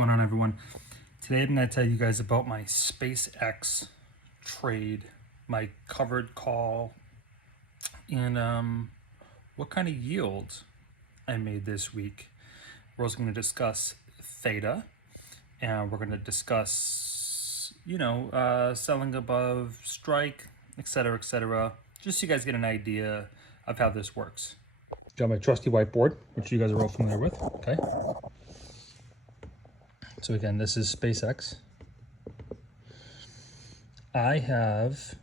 going on, everyone? Today I'm going to tell you guys about my SPCX trade, my covered call, and what kind of yield I made this week. We're also going to discuss theta, and we're going to discuss, selling above strike, etc., just so you guys get an idea of how this works. Got my trusty whiteboard, which you guys are all familiar with, okay? So again, this is SPCX. I have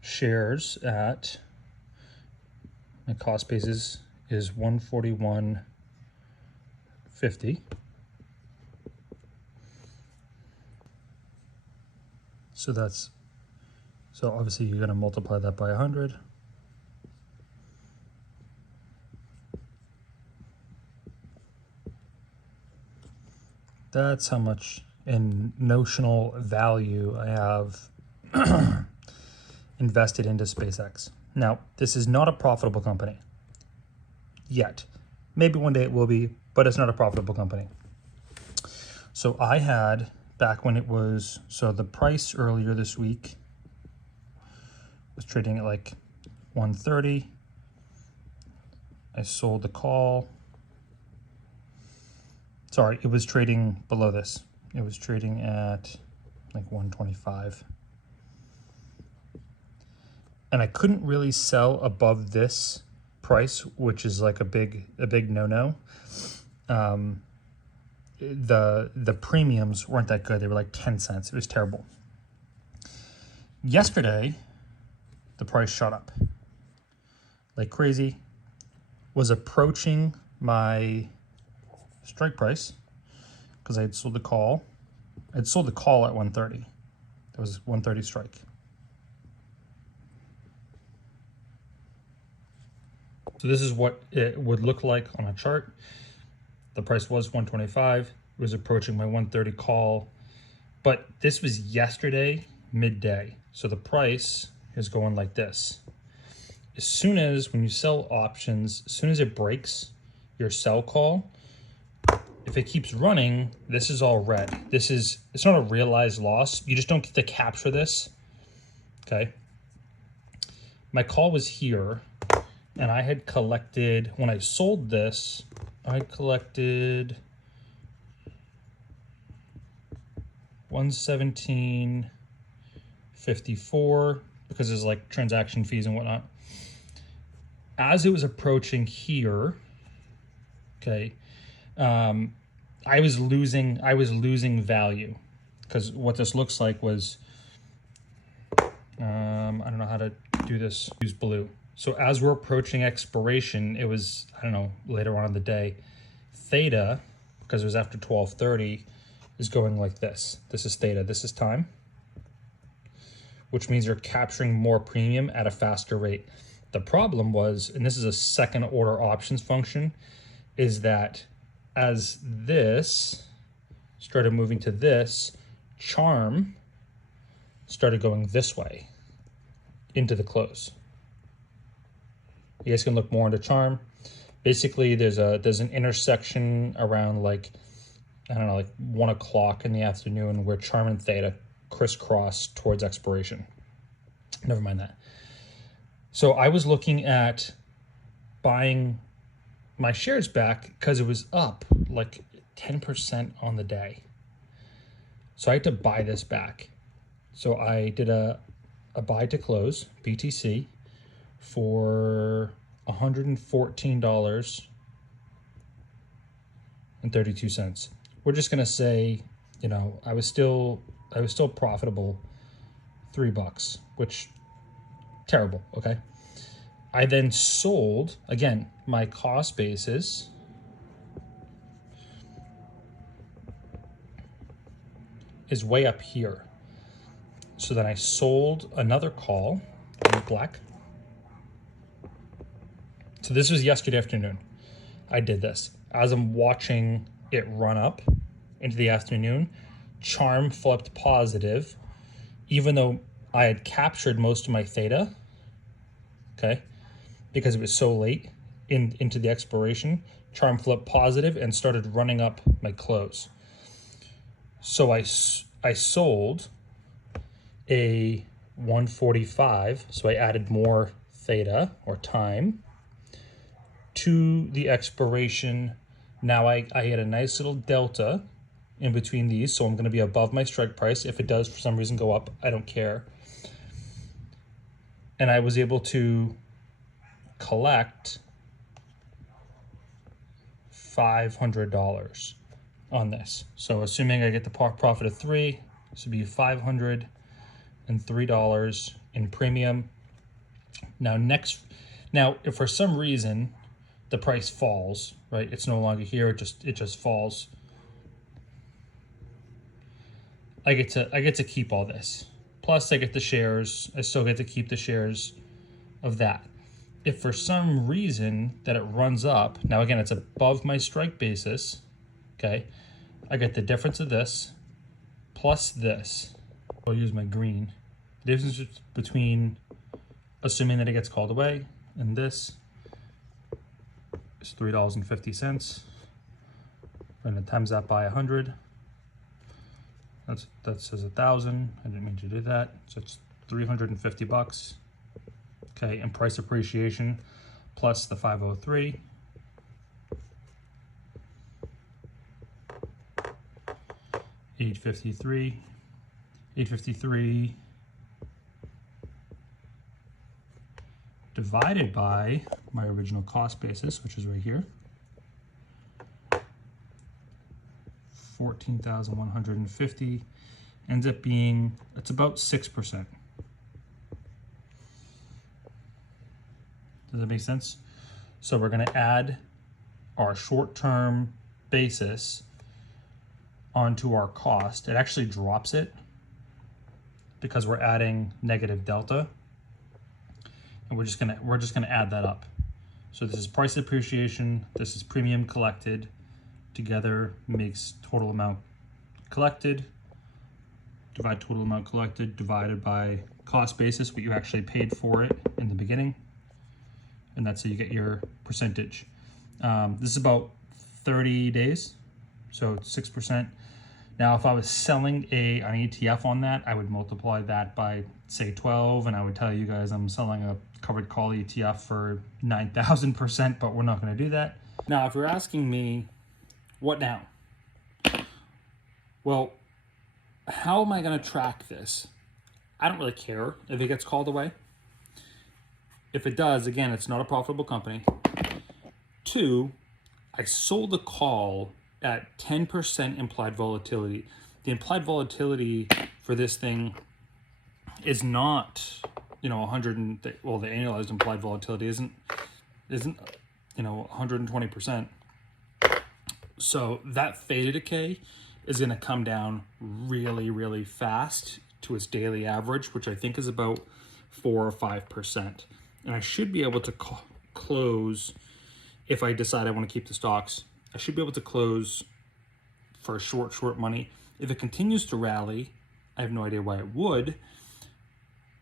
shares at, my cost basis is 141.50. So obviously you're gonna multiply that by 100. That's how much in notional value I have invested into SPCX. Now, this is not a profitable company yet. Maybe one day it will be, but it's not a profitable company. So I had, back when it was, so the price earlier this week was trading at like 130. I sold the call. Sorry, it was trading below this. It was trading at like 125. And I couldn't really sell above this price, which is like a big no-no. The premiums weren't that good. They were like 10 cents. It was terrible. Yesterday, the price shot up like crazy, was approaching my strike price because I had sold the call. I'd sold the call at 130. That was 130 strike. So this is what it would look like on a chart. The price was 125. It was approaching my 130 call, but this was yesterday midday. So the price is going like this. As soon as, when you sell options, as soon as it breaks your sell call, if it keeps running, this is all red. It's not a realized loss. You just don't get to capture this, okay? My call was here, and I had collected, when I sold this, I had collected 117.54 because there's like transaction fees and whatnot. As it was approaching here, okay, I was losing value because what this looks like was, I don't know how to do this, use blue. So as we're approaching expiration, it was, I don't know, later on in the day, theta, because it was after 12:30, is going like this. This is theta, this is time, which means you're capturing more premium at a faster rate. The problem was, and this is a second order options function, is that as this started moving to this, charm started going this way into the close. You guys can look more into charm. Basically, there's an intersection around like, I don't know, like 1 o'clock in the afternoon where charm and theta crisscross towards expiration. Never mind that. So I was looking at buying my shares back because it was up like 10% on the day. So I had to buy this back. So I did a buy to close, BTC, for $114.32. We're just gonna say, I was still profitable $3, which terrible, okay? I then sold, again, my cost basis is way up here. So then I sold another call in black. So this was yesterday afternoon. I did this. As I'm watching it run up into the afternoon, charm flipped positive, even though I had captured most of my theta, okay? Because it was so late into the expiration, charm flipped positive and started running up my close. So I sold a 145, so I added more theta or time to the expiration. Now I had a nice little delta in between these, so I'm going to be above my strike price. If it does for some reason go up, I don't care. And I was able to collect $500 on this. So assuming I get the profit of 3, this would be $503 in premium. Now if for some reason the price falls, right? It's no longer here, it just falls. I get to keep all this. Plus I get the shares. I still get to keep the shares of that. If for some reason that it runs up, now again, it's above my strike basis, okay? I get the difference of this plus this. I'll use my green. The difference between assuming that it gets called away and this is $3.50. I'm gonna times that by 100. That says 1,000. I didn't mean to do that. So it's $350. Okay, and price appreciation plus the 503. $853 divided by my original cost basis, which is right here. 14,150 ends up being, it's about 6%. Does that make sense? So we're going to add our short-term basis onto our cost. It actually drops it because we're adding negative delta, and we're just gonna add that up. So this is price appreciation. This is premium collected. Together makes total amount collected. Divide total amount collected divided by cost basis, what you actually paid for it in the beginning. And that's how you get your percentage. This is about 30 days, so it's 6%. Now, if I was selling an ETF on that, I would multiply that by, say, 12, and I would tell you guys I'm selling a covered call ETF for 9,000%, but we're not going to do that. Now, if you're asking me, what now? Well, how am I going to track this? I don't really care if it gets called away. If it does, again, it's not a profitable company. 2, I sold the call at 10% implied volatility. The implied volatility for this thing is not, 100 well, the annualized implied volatility isn't 120%. So that theta decay is going to come down really, really fast to its daily average, which I think is about 4 or 5%. And I should be able to close, if I decide I want to keep the stocks, I should be able to close for short money. If it continues to rally, I have no idea why it would,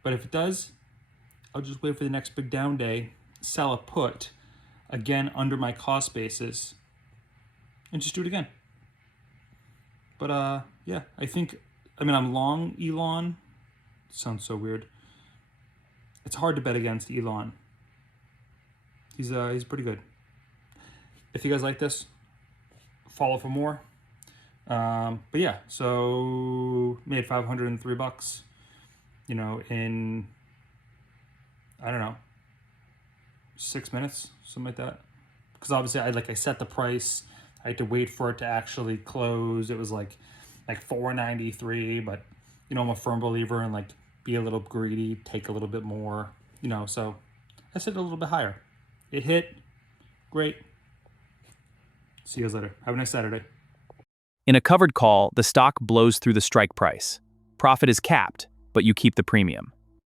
but if it does, I'll just wait for the next big down day, sell a put, again under my cost basis, and just do it again. But yeah, I'm long Elon. Sounds so weird. It's hard to bet against Elon. He's pretty good. If you guys like this, follow for more. But yeah, so made $503, in, I don't know, 6 minutes, something like that. Because obviously I set the price. I had to wait for it to actually close. It was like $4.93, but I'm a firm believer in be a little greedy, take a little bit more, so I set it a little bit higher. It hit, great. See you guys later. Have a nice Saturday. In a covered call, the stock blows through the strike price. Profit is capped, but you keep the premium.